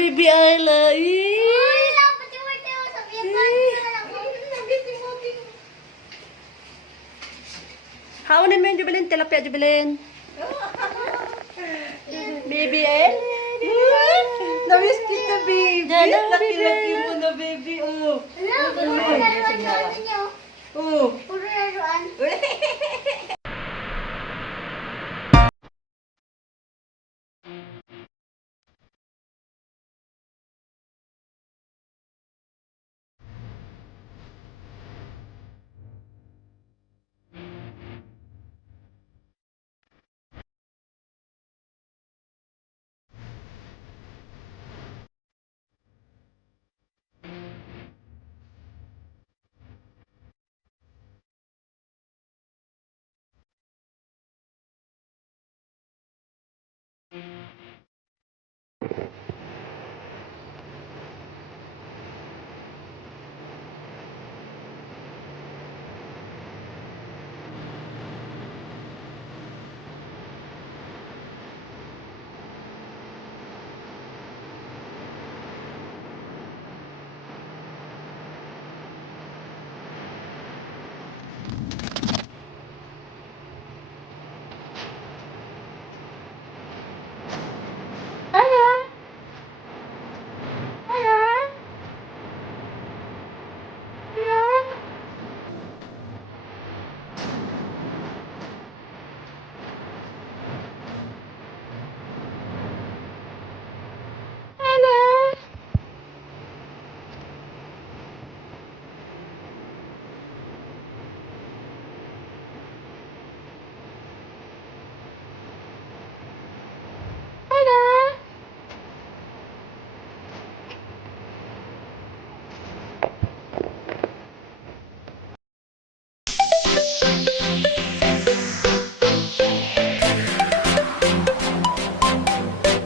Baby Ayla. Ay, dapat yung word yung sabihin ko. Haunin mo yung Jubilin. Tilapia, Jubilin. Baby Ayla. Na-miss kita, baby. Hello, Laki-laki mo na, baby. Oh. Ano? Puro laruan niyo. Oh. Puro laruan.